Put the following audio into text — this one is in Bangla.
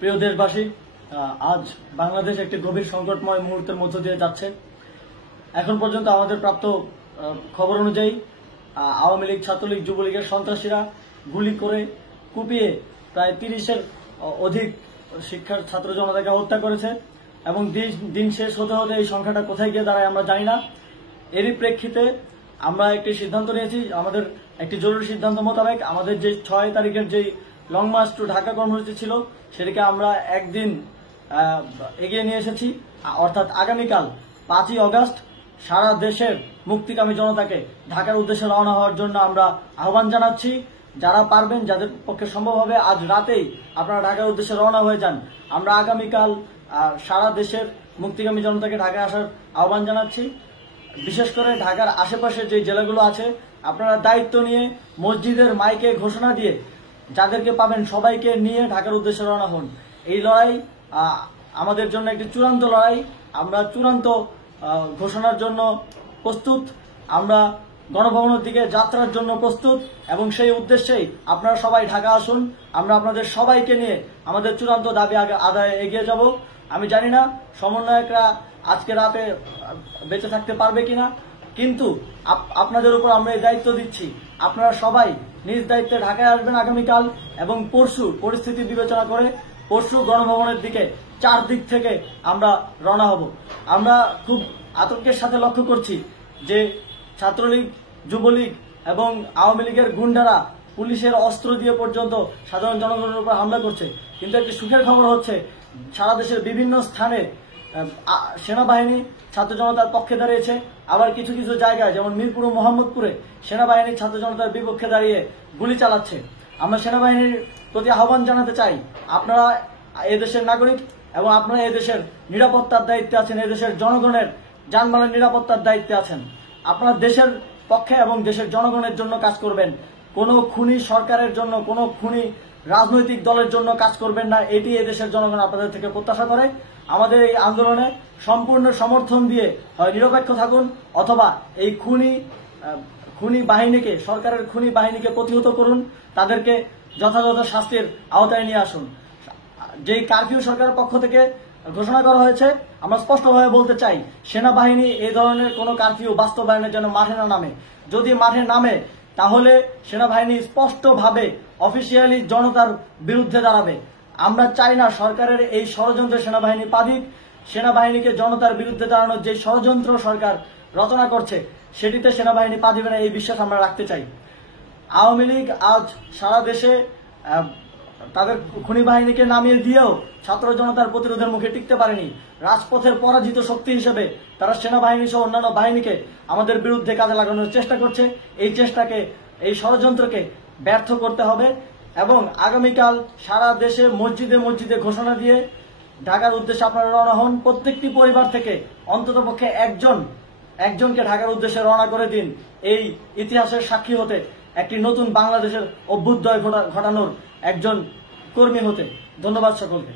প্রিয় দেশবাসী, আজ বাংলাদেশ একটি গভীর সংকটময় মুহূর্তের মধ্য দিয়ে যাচ্ছে। এখন পর্যন্ত আমাদের প্রাপ্ত খবর অনুযায়ী আওয়ামী লীগ, ছাত্রলীগ, যুবলীগের সন্ত্রাসীরা গুলি করে কুপিয়ে প্রায় 30-এর অধিক শিক্ষার ছাত্র জনতাকে হত্যা করেছে এবং দিন শেষ হতে হতে এই সংখ্যাটা কোথায় গিয়ে দাঁড়ায় আমরা জানি না। এরই প্রেক্ষিতে আমরা একটি সিদ্ধান্ত নিয়েছি। আমাদের একটি জরুরি সিদ্ধান্ত মোতাবেক আমাদের যে 6 তারিখের যে লং মার্চ টু ঢাকা কর্মসূচি ছিল সেটিকে আমরা একদিন এগিয়ে নিয়ে এসেছি। অর্থাৎ আগামীকাল 5ই অগস্ট সারা দেশের মুক্তিকামী জনতাকে ঢাকার উদ্দেশ্যে রওনা হওয়ার জন্য আমরা আহ্বান জানাচ্ছি। যারা পারবেন, যাদের পক্ষে সম্ভব হবে, আজ রাতেই আপনারা ঢাকার উদ্দেশ্যে রওনা হয়ে যান। আমরা আগামীকাল সারা দেশের মুক্তিকামী জনতাকে ঢাকায় আসার আহ্বান জানাচ্ছি। বিশেষ করে ঢাকার আশেপাশের যে জেলাগুলো আছে, আপনারা দায়িত্ব নিয়ে মসজিদের মাইকে ঘোষণা দিয়ে যাদেরকে পাবেন সবাইকে নিয়ে ঢাকার উদ্দেশ্যে রওনা হন। এই লড়াই আমাদের জন্য একটি চূড়ান্ত লড়াই। আমরা চূড়ান্ত ঘোষণার জন্য প্রস্তুত। আমরা গণভবনের দিকে যাত্রার জন্য প্রস্তুত এবং সেই উদ্দেশ্যেই আপনারা সবাই ঢাকা আসুন। আমরা আপনাদের সবাইকে নিয়ে আমাদের চূড়ান্ত দাবি আদায়ে এগিয়ে যাব। আমি জানি না সমন্বয়করা আজকে রাতে বেঁচে থাকতে পারবে কিনা, কিন্তু আপনাদের উপর আমরা এই দায়িত্ব দিচ্ছি। আপনারা সবাই নিজ দায়িত্বে ঢাকায় আসবেন আগামীকাল এবং পরশু পরিস্থিতি বিবেচনা করে পরশু গণভবনের দিকে 4 দিক থেকে আমরা রওনা হব। আমরা খুব আতঙ্কের সাথে লক্ষ্য করছি যে ছাত্রলীগ, যুবলীগ এবং আওয়ামী লীগের গুন্ডারা পুলিশের অস্ত্র দিয়ে পর্যন্ত সাধারণ জনগণের উপর হামলা করছে। কিন্তু একটি সুখের খবর হচ্ছে, সারা দেশের বিভিন্ন স্থানে সেনাবাহিনী ছাত্র জনতার পক্ষে দাঁড়িয়েছে। আবার কিছু কিছু জায়গায় যেমন মিরপুর ও মোহাম্মদপুরে সেনাবাহিনী ছাত্র জনতার বিপক্ষে দাঁড়িয়ে গুলি চালাচ্ছে। আমরা সেনাবাহিনীর প্রতি আহ্বান জানাতে চাই, আপনারা এদেশের নাগরিক এবং আপনারা এদেশের নিরাপত্তার দায়িত্বে আছেন, এদেশের জনগণের যানবাহনের নিরাপত্তার দায়িত্বে আছেন। আপনারা দেশের পক্ষে এবং দেশের জনগণের জন্য কাজ করবেন। কোনো খুনি সরকারের জন্য, কোনো খুনি রাজনৈতিক দলের জন্য কাজ করবেন না। এটি এদেশের জনগণ আপনাদের থেকে প্রত্যাশা করে। আমাদের এই আন্দোলনে সম্পূর্ণ সমর্থন দিয়ে হয় নিরপেক্ষ থাকুন, অথবা এই খুনি বাহিনীকে, সরকারের খুনি বাহিনীকে প্রতিহত করুন, তাদেরকে যথাযথ শাস্তির আওতায় নিয়ে আসুন। যেই কারফিউ সরকারের পক্ষ থেকে ঘোষণা করা হয়েছে, আমরা স্পষ্টভাবে বলতে চাই, সেনাবাহিনী এই ধরনের কোনো কারফিউ বাস্তবায়নের জন্য মাঠে না নামে। যদি মাঠে নামে তাহলে সেনাবাহিনী স্পষ্টভাবে অফিসিয়ালি জনতার বিরুদ্ধে দাঁড়াবে। আমরা চাই না সরকারের এই ষড়যন্ত্রে সেনাবাহিনী পা দিক। সেনাবাহিনীকে জনতার বিরুদ্ধে দাঁড়ানোর যে ষড়যন্ত্র সরকার রচনা করছে সেটিতে সেনাবাহিনী পা দিবে না, এই বিশ্বাস আমরা রাখতে চাই। আওয়ামী লীগ আজ সারা দেশে তাদের খুনি বাহিনীকে নামিয়ে দিয়েও ছাত্র জনতার প্রতিরোধের মুখে টিকতে পারেনি। রাজপথের পরাজিত শক্তি হিসেবে তারা সেনাবাহিনী সহ অন্যান্য বাহিনীকে আমাদের বিরুদ্ধে কাজে লাগানোর চেষ্টা করছে। এই চেষ্টাকে, এই ষড়যন্ত্রকে ব্যর্থ করতে হবে এবং আগামীকাল সারা দেশে মসজিদে মসজিদে ঘোষণা দিয়ে ঢাকার উদ্দেশ্যে আপনারা রওনা হন। প্রত্যেকটি পরিবার থেকে অন্ততপক্ষে একজনকে ঢাকার উদ্দেশ্যে রওনা করে দিন, এই ইতিহাসের সাক্ষী হতে, একটি নতুন বাংলাদেশের অভ্যুদয় ঘটানোর একজন কর্মী হতে। ধন্যবাদ সকলকে।